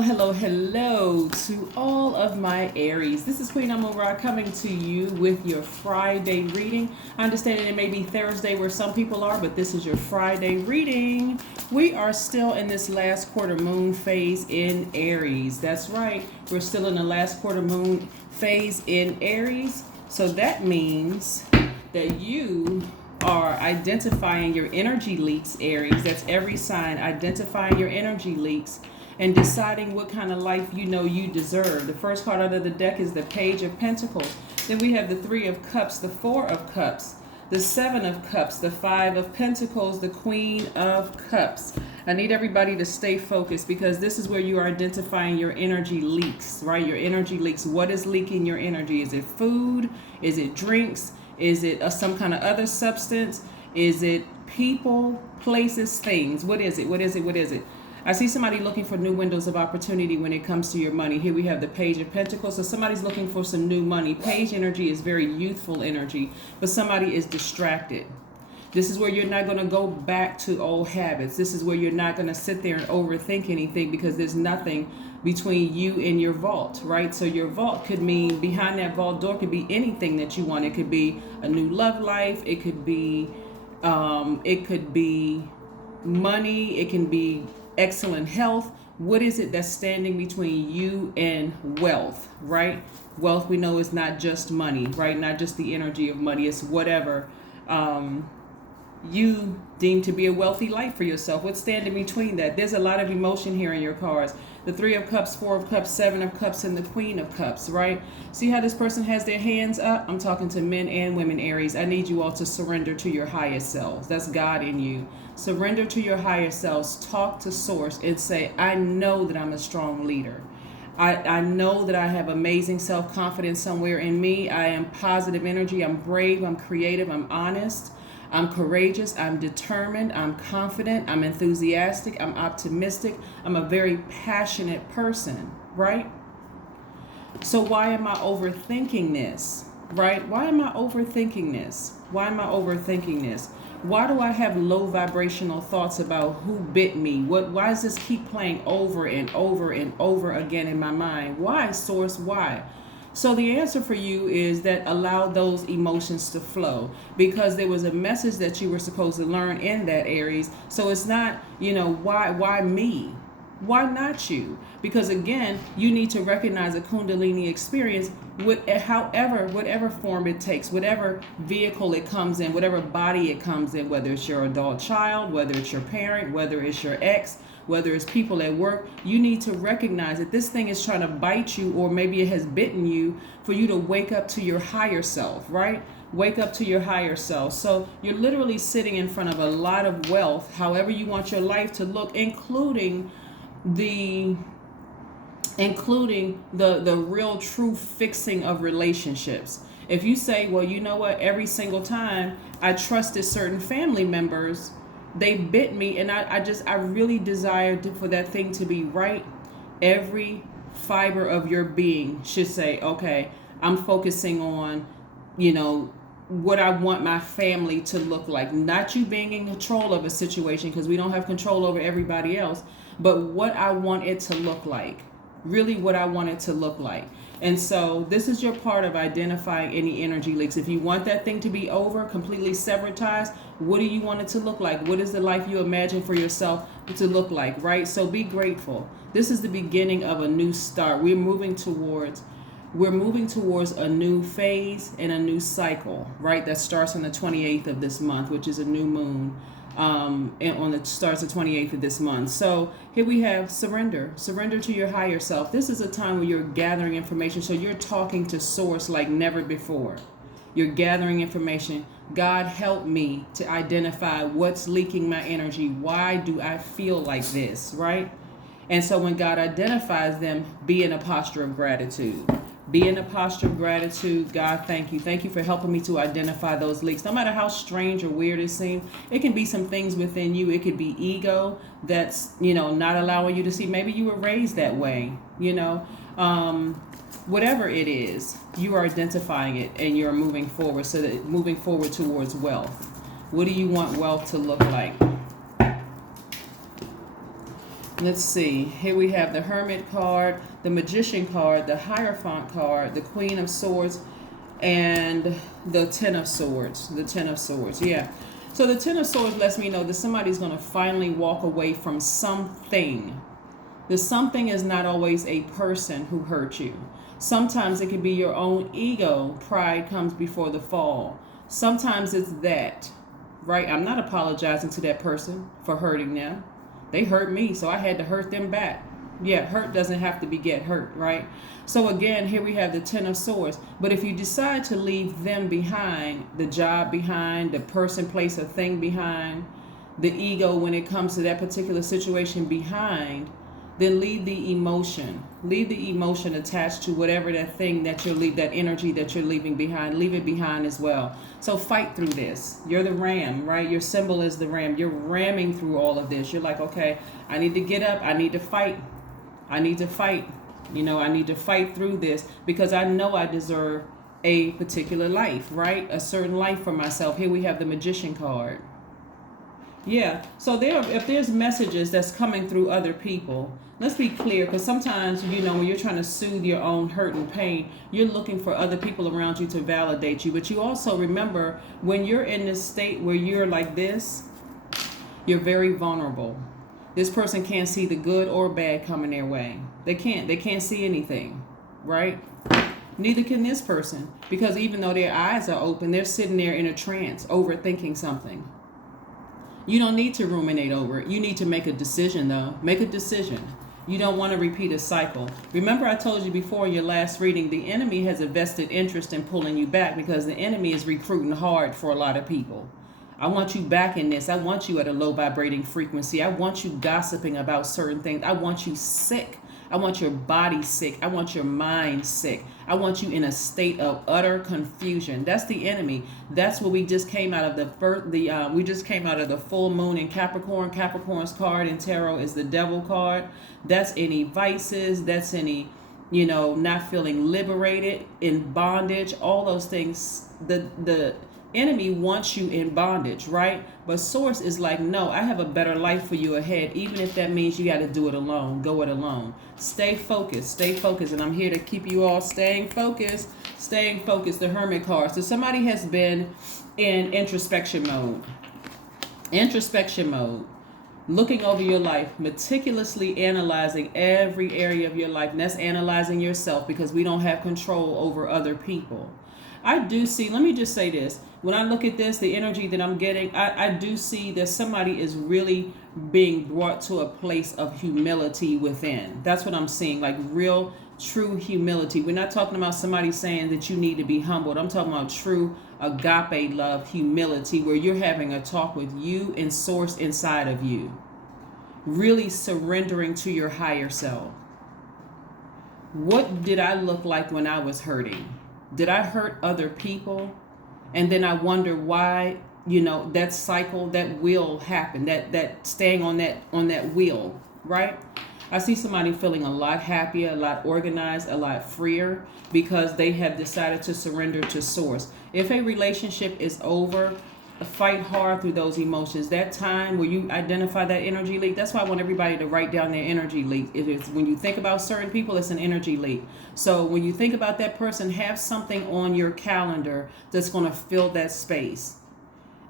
Hello to all of my Aries. This is Queen Amun Ra coming to you with your Friday reading. I understand it may be Thursday where some people are, but this is your Friday reading. We are still in this last quarter moon phase in Aries. That's right. We're still in the last quarter moon phase in Aries. So that means that you are identifying your energy leaks, Aries. That's every sign, identifying your energy leaks and deciding what kind of life you know you deserve. The first card out of the deck is the Page of Pentacles. Then we have the Three of Cups, the Four of Cups, the Seven of Cups, the Five of Pentacles, the Queen of Cups. I need everybody to stay focused because this is where you are identifying your energy leaks, right? Your energy leaks. What is leaking your energy? Is it food? Is it drinks? Is it some kind of other substance? Is it people, places, things? What is it? What is it? What is it? I see somebody looking for new windows of opportunity when it comes to your money. Here we have the Page of Pentacles. So somebody's looking for some new money. Page energy is very youthful energy, but somebody is distracted. This is where you're not going to go back to old habits. This is where you're not going to sit there and overthink anything because there's nothing between you and your vault, right? So your vault could mean behind that vault door could be anything that you want. It could be a new love life. It could be money. It can be excellent health. What is it that's standing between you and wealth, right? Wealth, we know, is not just money, right? Not just the energy of money. It's whatever you deem to be a wealthy life for yourself. What's standing between that? There's a lot of emotion here in your cards. The Three of Cups, Four of Cups, Seven of Cups, and the Queen of Cups, right? See how this person has their hands up? I'm talking to men and women, Aries. I need you all to surrender to your highest selves. That's God in you. Surrender to your higher selves. Talk to Source and say, I know that I'm a strong leader. I know that I have amazing self-confidence somewhere in me. I am positive energy. I'm brave. I'm creative. I'm honest. I'm courageous, I'm determined, I'm confident, I'm enthusiastic, I'm optimistic, I'm a very passionate person, right? So why am I overthinking this, right? Why am I overthinking this? Why am I overthinking this? Why do I have low vibrational thoughts about who bit me? Why does this keep playing over and over and over again in my mind? Why, Source, why? So the answer for you is that allow those emotions to flow because there was a message that you were supposed to learn in that, Aries. So it's not, why me? Why not you? Because again, you need to recognize a Kundalini experience whatever form it takes, whatever vehicle it comes in, whatever body it comes in, whether it's your adult child, whether it's your parent, whether it's your ex, whether it's people at work. You need to recognize that this thing is trying to bite you, or maybe it has bitten you, for you to wake up to your higher self, right? Wake up to your higher self. So you're literally sitting in front of a lot of wealth, however you want your life to look, including the real true fixing of relationships. If you say, well, you know what, every single time I trusted certain family members, they bit me, and I really desired for that thing to be right. Every fiber of your being should say, okay, I'm focusing on, what I want my family to look like. Not you being in control of a situation, because we don't have control over everybody else, but what I want it to look like. Really what I want it to look like. And so this is your part of identifying any energy leaks. If you want that thing to be over, completely severed ties, what do you want it to look like? What is the life you imagine for yourself to look like, right? So be grateful. This is the beginning of a new start. We're moving towards a new phase and a new cycle, right? That starts on the 28th of this month, which is a new moon. And starts the 28th of this month. So here we have surrender to your higher self. This is a time where you're gathering information. So you're talking to Source like never before. You're gathering information. God, help me to identify what's leaking my energy. Why do I feel like this, right? And so when God identifies them, be in a posture of gratitude. Be in a posture of gratitude. God, thank you. Thank you for helping me to identify those leaks. No matter how strange or weird it seems, it can be some things within you. It could be ego that's, not allowing you to see. Maybe you were raised that way, whatever it is, you are identifying it and you're moving forward. So that moving forward towards wealth. What do you want wealth to look like? Let's see. Here we have the Hermit card, the Magician card, the Hierophant card, the Queen of Swords, and the Ten of Swords. The Ten of Swords, yeah. So the Ten of Swords lets me know that somebody's going to finally walk away from something. The something is not always a person who hurt you. Sometimes it can be your own ego. Pride comes before the fall. Sometimes it's that, right? I'm not apologizing to that person for hurting them. They hurt me, so I had to hurt them back. Yeah, hurt doesn't have to get hurt, right? So again, here we have the Ten of Swords. But if you decide to leave them behind, the job behind, the person, place, or thing behind, the ego when it comes to that particular situation behind, then leave the emotion. Leave the emotion attached to whatever that thing that you're that energy that you're leaving behind. Leave it behind as well. So fight through this. You're the ram, right? Your symbol is the ram. You're ramming through all of this. You're like, okay, I need to get up. I need to fight. I need to fight. You know, I need to fight through this because I know I deserve a particular life, right? A certain life for myself. Here we have the Magician card. Yeah, so if there's messages that's coming through other people, let's be clear, because sometimes, you know, when you're trying to soothe your own hurt and pain, you're looking for other people around you to validate you. But you also remember, when you're in this state where you're like this, you're very vulnerable. This person can't see the good or bad coming their way. They can't see anything, right? Neither can this person, because even though their eyes are open, they're sitting there in a trance, overthinking something. You don't need to ruminate over it. You need to make a decision, though. Make a decision. You don't want to repeat a cycle. Remember, I told you before in your last reading, the enemy has a vested interest in pulling you back because the enemy is recruiting hard for a lot of people. I want you back in this. I want you at a low vibrating frequency. I want you gossiping about certain things. I want you sick. I want your body sick. I want your mind sick. I want you in a state of utter confusion. That's the enemy. That's what we just came out of we just came out of the full moon in Capricorn. Capricorn's card in tarot is the Devil card. That's any vices. That's any, you know, not feeling liberated, in bondage, all those things. The enemy wants you in bondage, right? But Source is like, no, I have a better life for you ahead, even if that means you got to do it alone. Go it alone. Stay focused, and I'm here to keep you all staying focused, the Hermit card. So somebody has been in introspection mode, looking over your life, meticulously analyzing every area of your life. And that's analyzing yourself, because we don't have control over other people. I do see, let me just say this. When I look at this, the energy that I'm getting, I do see that somebody is really being brought to a place of humility within. That's what I'm seeing, like real, true humility. We're not talking about somebody saying that you need to be humbled. I'm talking about true agape love, humility, where you're having a talk with you and Source inside of you. Really surrendering to your higher self. What did I look like when I was hurting? Did I hurt other people? And then I wonder why, you know, that cycle, that wheel happened, that staying on that wheel, right? I see somebody feeling a lot happier, a lot organized, a lot freer, because they have decided to surrender to Source. If a relationship is over, fight hard through those emotions. That time where you identify that energy leak, that's why I want everybody to write down their energy leak. When you think about certain people, it's an energy leak. So when you think about that person, have something on your calendar that's going to fill that space.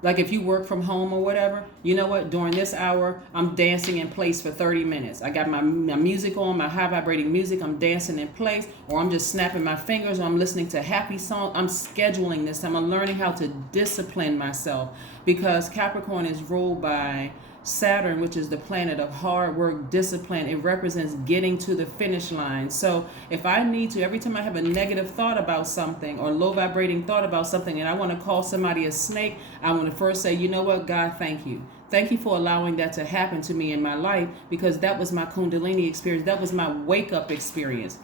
Like if you work from home or whatever, you know what? During this hour, I'm dancing in place for 30 minutes. I got my music on, my high vibrating music. I'm dancing in place, or I'm just snapping my fingers, or I'm listening to happy songs. I'm scheduling this. I'm learning how to discipline myself, because Capricorn is ruled by Saturn, which is the planet of hard work, discipline. It represents getting to the finish line. So if I need to, every time I have a negative thought about something or low vibrating thought about something, and I want to call somebody a snake, I want to first say, you know what, God, thank you. Thank you for allowing that to happen to me in my life, because that was my Kundalini experience. That was my wake up experience.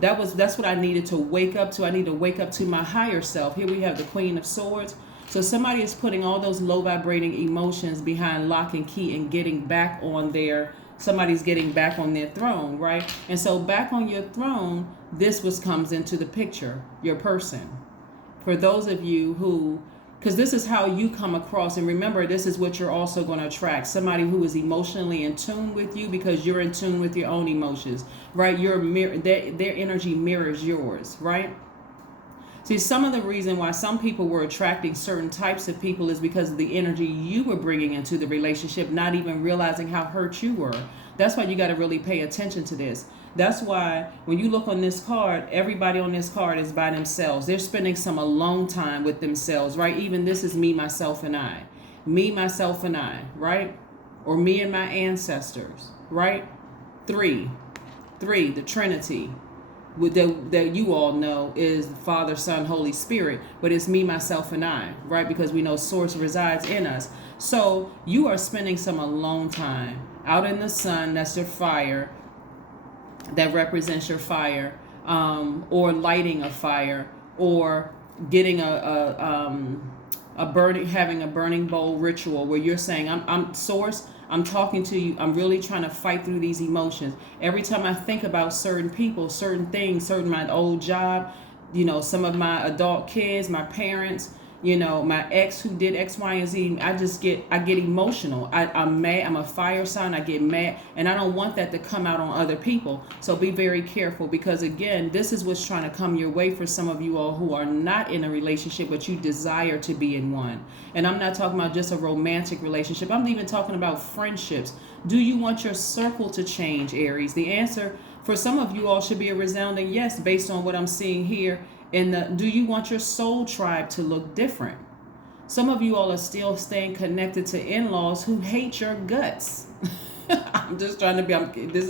That's what I needed to wake up to. I need to wake up to my higher self. Here we have the Queen of Swords. So somebody is putting all those low vibrating emotions behind lock and key and somebody's getting back on their throne, right? And so back on your throne, this comes into the picture, your person. For those of you who Because this is how you come across. And remember, this is what you're also going to attract. Somebody who is emotionally in tune with you, because you're in tune with your own emotions, right? Their energy mirrors yours, right? See, some of the reason why some people were attracting certain types of people is because of the energy you were bringing into the relationship, not even realizing how hurt you were. That's why you got to really pay attention to this. That's why when you look on this card, everybody on this card is by themselves. They're spending some alone time with themselves, right? Even this is me, myself, and I. Me, myself, and I, right? Or me and my ancestors, right? Three, the Trinity. That you all know is Father, Son, Holy Spirit, but it's me, myself, and I, right? Because we know Source resides in us. So you are spending some alone time out in the sun. That's your fire. That represents your fire, or lighting a fire, or getting having a burning bowl ritual where you're saying, I'm Source. I'm talking to you. I'm really trying to fight through these emotions. Every time I think about certain people, certain things, my old job, some of my adult kids, my parents, my ex who did X, Y, and Z, I get emotional. I'm mad. I'm a fire sign. I get mad, and I don't want that to come out on other people. So be very careful, because again, this is what's trying to come your way for some of you all who are not in a relationship, but you desire to be in one. And I'm not talking about just a romantic relationship. I'm even talking about friendships. Do you want your circle to change, Aries? The answer for some of you all should be a resounding yes, based on what I'm seeing here. Do you want your soul tribe to look different? Some of you all are still staying connected to in-laws who hate your guts. I'm just trying to be, this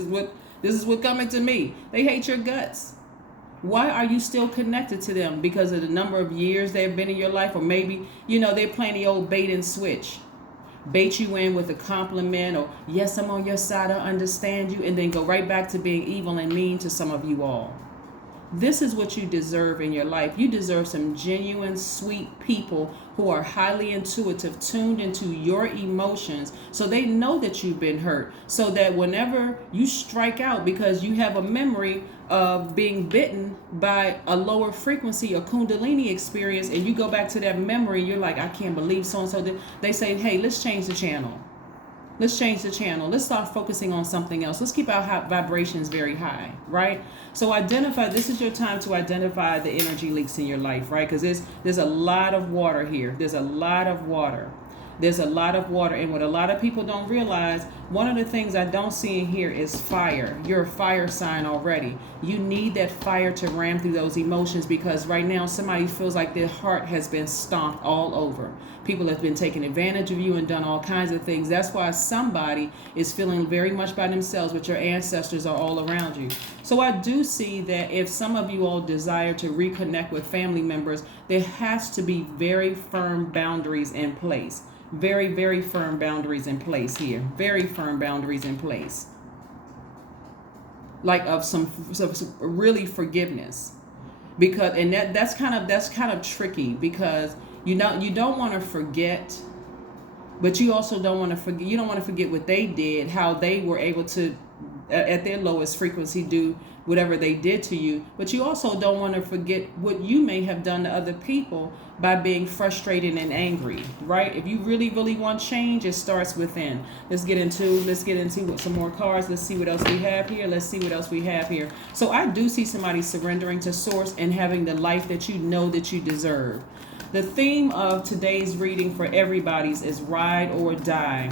is what coming to me. They hate your guts. Why are you still connected to them? Because of the number of years they've been in your life, or maybe, they're playing the old bait and switch. Bait you in with a compliment, or yes, I'm on your side, I understand you, and then go right back to being evil and mean to some of you all. This is what you deserve in your life. You deserve some genuine, sweet people who are highly intuitive, tuned into your emotions, so they know that you've been hurt, so that whenever you strike out because you have a memory of being bitten by a lower frequency, a Kundalini experience, and you go back to that memory, you're like, I can't believe so-and-so did. They say, hey, let's change the channel. Let's change the channel. Let's start focusing on something else. Let's keep our vibrations very high, right? So this is your time to identify the energy leaks in your life, right? Because there's a lot of water here. There's a lot of water. And what a lot of people don't realize, one of the things I don't see in here is fire. You're a fire sign already. You need that fire to ram through those emotions, because right now somebody feels like their heart has been stomped all over. People have been taking advantage of you and done all kinds of things. That's why somebody is feeling very much by themselves, but your ancestors are all around you. So I do see that if some of you all desire to reconnect with family members, there has to be very firm boundaries in place. Very, very firm boundaries in place here. Very firm boundaries in place. Like of some really forgiveness. Because that's kind of tricky, because you don't want to forget, but you also don't want to forget. You don't want to forget what they did, how they were able to, at their lowest frequency, do whatever they did to you. But you also don't want to forget what you may have done to other people by being frustrated and angry, right? If you really, really want change, it starts within. Let's get into some more cards. Let's see what else we have here. So I do see somebody surrendering to Source and having the life that you know that you deserve. The theme of today's reading for everybody's is ride or die.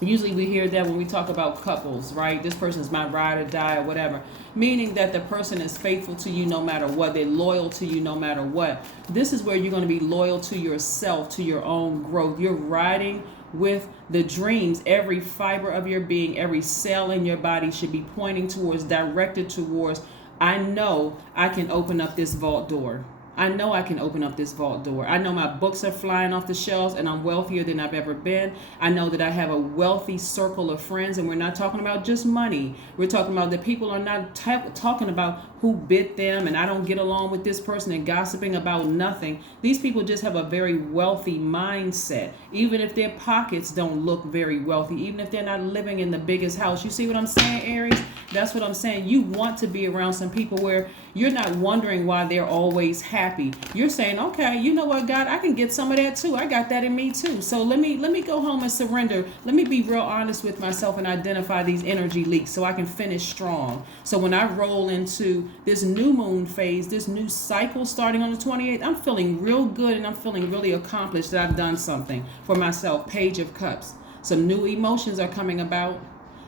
Usually we hear that when we talk about couples, right? This person's my ride or die or whatever. Meaning that the person is faithful to you no matter what. They're loyal to you no matter what. This is where you're going to be loyal to yourself, to your own growth. You're riding with the dreams. Every fiber of your being, every cell in your body should be directed towards, I know I can open up this vault door. I know I can open up this vault door. I know my books are flying off the shelves and I'm wealthier than I've ever been. I know that I have a wealthy circle of friends, and we're not talking about just money. We're talking about that people are not talking about who bit them and I don't get along with this person and gossiping about nothing. These people just have a very wealthy mindset, even if their pockets don't look very wealthy, even if they're not living in the biggest house. You see what I'm saying, Aries? That's what I'm saying. You want to be around some people where You're not wondering why they're always happy. You're saying, okay, you know what, God, I can get some of that too. I got that in me too. So let me go home and surrender. Let me be real honest with myself and identify these energy leaks so I can finish strong. So when I roll into this new moon phase, this new cycle starting on the 28th, I'm feeling real good and I'm feeling really accomplished that I've done something for myself. Page of Cups. Some new emotions are coming about.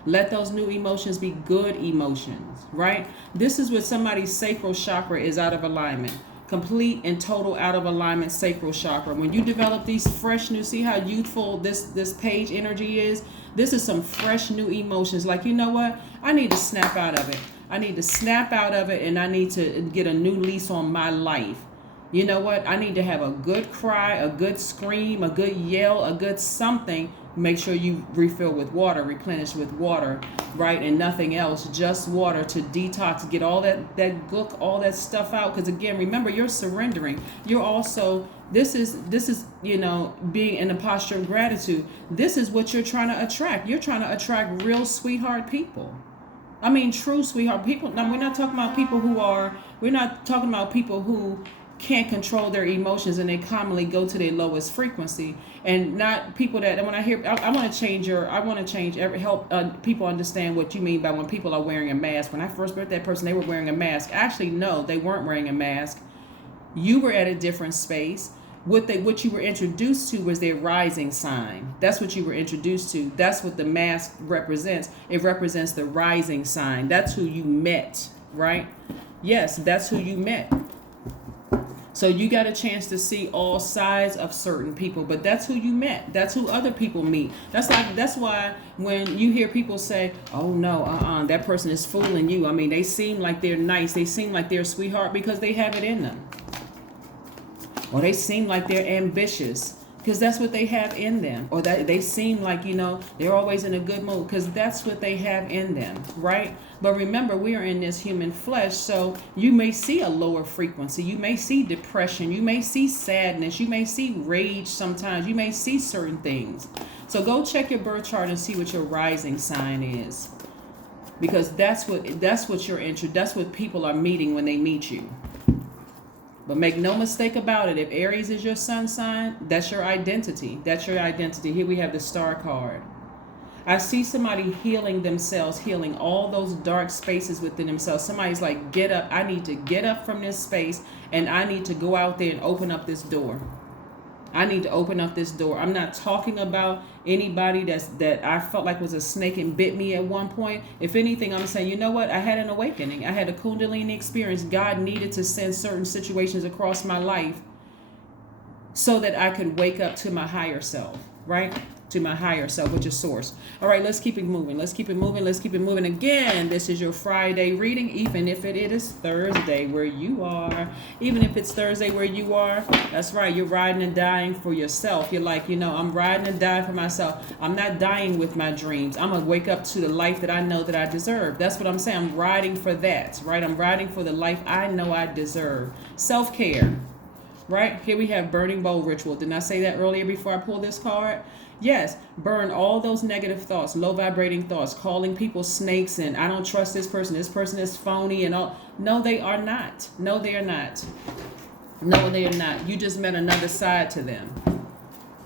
Let those new emotions be good emotions, right? This is where somebody's sacral chakra is out of alignment. Complete and total out of alignment sacral chakra. When you develop these fresh new, see how youthful this page energy is? This is some fresh new emotions. Like, you know what? I need to snap out of it. I need to snap out of it and I need to get a new lease on my life. You know what? I need to have a good cry, a good scream, a good yell, a good something. Make sure you refill with water, replenish with water, right? And nothing else, just water to detox, get all that gook, all that stuff out. Because again, remember, you're surrendering. You're also, this is, being in a posture of gratitude. This is what you're trying to attract. You're trying to attract real sweetheart people. I mean, true sweetheart people. Now, we're not talking about people who can't control their emotions and they commonly go to their lowest frequency, and not people that, when I hear, I want to help people understand what you mean by when people are wearing a mask. When I first met that person, they were wearing a mask. Actually, no, they weren't wearing a mask. You were at a different space. What you were introduced to was their rising sign. That's what you were introduced to. That's what the mask represents. It represents the rising sign. That's who you met, right? Yes, that's who you met. So you got a chance to see all sides of certain people, but that's who you met. That's who other people meet. That's why when you hear people say, "Oh no, that person is fooling you." I mean, they seem like they're nice. They seem like they're a sweetheart because they have it in them. Or they seem like they're ambitious because that's what they have in them. Or that they seem like, they're always in a good mood because that's what they have in them, right? But remember, we are in this human flesh, so you may see a lower frequency. You may see depression. You may see sadness. You may see rage sometimes. You may see certain things. So go check your birth chart and see what your rising sign is. Because that's what people are meeting when they meet you. But make no mistake about it, if Aries is your sun sign, that's your identity. That's your identity. Here we have the Star card. I see somebody healing themselves, healing all those dark spaces within themselves. Somebody's like, get up. I need to get up from this space and I need to go out there and open up this door. I need to open up this door. I'm not talking about anybody that I felt like was a snake and bit me at one point. If anything, I'm saying, you know what? I had an awakening. I had a Kundalini experience. God needed to send certain situations across my life so that I could wake up to my higher self, right? To my higher self, which is source. All right, let's keep it moving. Let's keep it moving. Again, this is your Friday reading, even if it is Thursday where you are. Even if it's Thursday where you are, that's right. You're riding and dying for yourself. You're like, I'm riding and dying for myself. I'm not dying with my dreams. I'm going to wake up to the life that I know that I deserve. That's what I'm saying. I'm riding for that, right? I'm riding for the life I know I deserve. Self-care, right? Here we have burning bowl ritual. Didn't I say that earlier before I pulled this card? Yes, burn all those negative thoughts, low vibrating thoughts, calling people snakes and I don't trust this person is phony and all. No, they are not. No, they are not. No, they are not. You just met another side to them.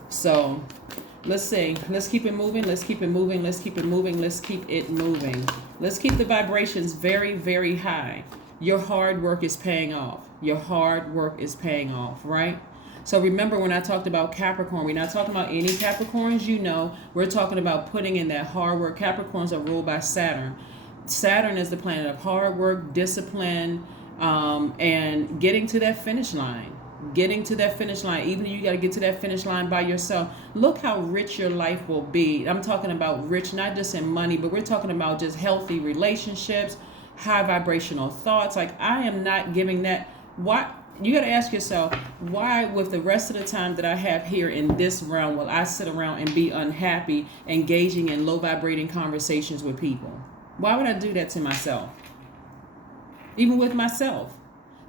So let's see. Let's keep it moving. Let's keep it moving. Let's keep it moving. Let's keep it moving. Let's keep the vibrations very, very high. Your hard work is paying off. Your hard work is paying off, right? So remember when I talked about Capricorn, we're not talking about any Capricorns, we're talking about putting in that hard work. Capricorns are ruled by Saturn. Saturn is the planet of hard work, discipline, and getting to that finish line. Even if you got to get to that finish line by yourself. Look how rich your life will be. I'm talking about rich, not just in money, but we're talking about just healthy relationships, high vibrational thoughts. Like I am not giving that. Why? You got to ask yourself, why with the rest of the time that I have here in this realm will I sit around and be unhappy, engaging in low vibrating conversations with people? Why would I do that to myself? Even with myself.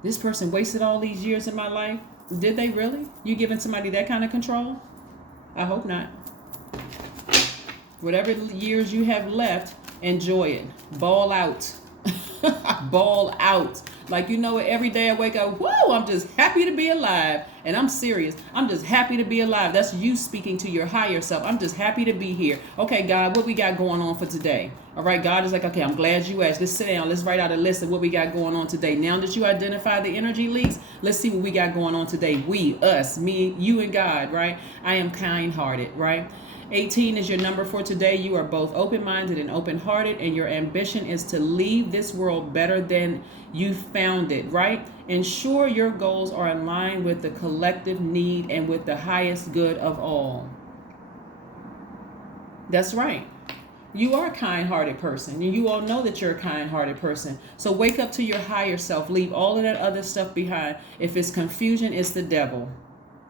This person wasted all these years in my life. Did they really? You giving somebody that kind of control? I hope not. Whatever years you have left, enjoy it. Ball out. Ball out. Like, you know, every day I wake up, whoa, I'm just happy to be alive. And I'm serious. I'm just happy to be alive. That's you speaking to your higher self. I'm just happy to be here. Okay, God, what we got going on for today? All right, God is like, okay, I'm glad you asked. Let's sit down. Let's write out a list of what we got going on today. Now that you identify the energy leaks, let's see what we got going on today. We, us, me, you, and God, right? I am kind-hearted, right? 18 is your number for today. You are both open-minded and open-hearted, and your ambition is to leave this world better than you found it, right? Ensure your goals are in line with the collective need and with the highest good of all. That's right. You are a kind-hearted person, and you all know that you're a kind-hearted person. So wake up to your higher self. Leave all of that other stuff behind. If it's confusion, it's the devil.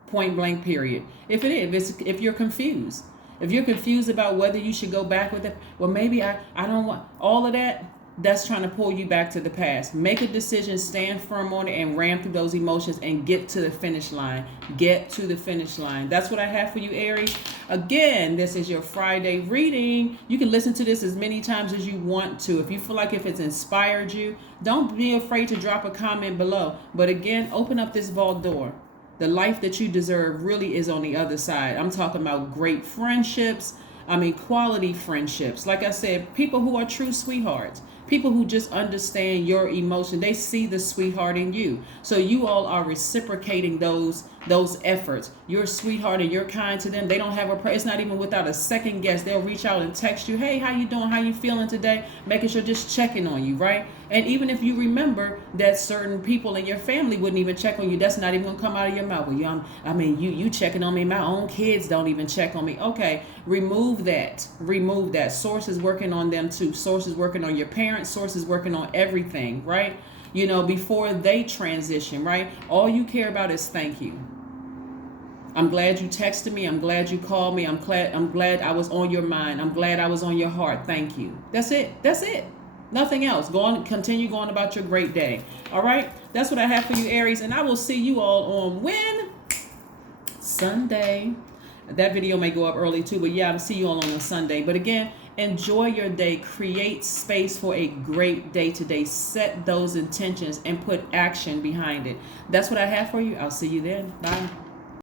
Point blank, period. If it is, if you're confused. If you're confused about whether you should go back with it, well, maybe I don't want all of that. That's trying to pull you back to the past. Make a decision, stand firm on it, and ram through those emotions and get to the finish line. Get to the finish line. That's what I have for you, Aries. Again, this is your Friday reading. You can listen to this as many times as you want to. If you feel like if it's inspired you, don't be afraid to drop a comment below. But again, open up this vault door. The life that you deserve really is on the other side. I'm talking about great friendships. Quality friendships. Like I said, people who are true sweethearts. People who just understand your emotion. They see the sweetheart in you. So you all are reciprocating those efforts. You're a sweetheart and you're kind to them. They don't have it's not even without a second guess. They'll reach out and text you, hey, how you doing? How you feeling today? Making sure, just checking on you, right? And even if you remember that certain people in your family wouldn't even check on you, that's not even gonna come out of your mouth. Well, you checking on me. My own kids don't even check on me. Okay, remove that. Remove that. Source is working on them too. Source is working on your parents. Source is working on everything, right? You know, before they transition, right? All you care about is thank you. I'm glad you texted me. I'm glad you called me. I'm glad I was on your mind. I'm glad I was on your heart. Thank you. That's it. That's it. Nothing else. Continue going about your great day. All right. That's what I have for you, Aries. And I will see you all on when? Sunday. That video may go up early too, but yeah, I'll see you all on a Sunday. But again, enjoy your day. Create space for a great day today. Set those intentions and put action behind it. That's what I have for you. I'll see you then. Bye.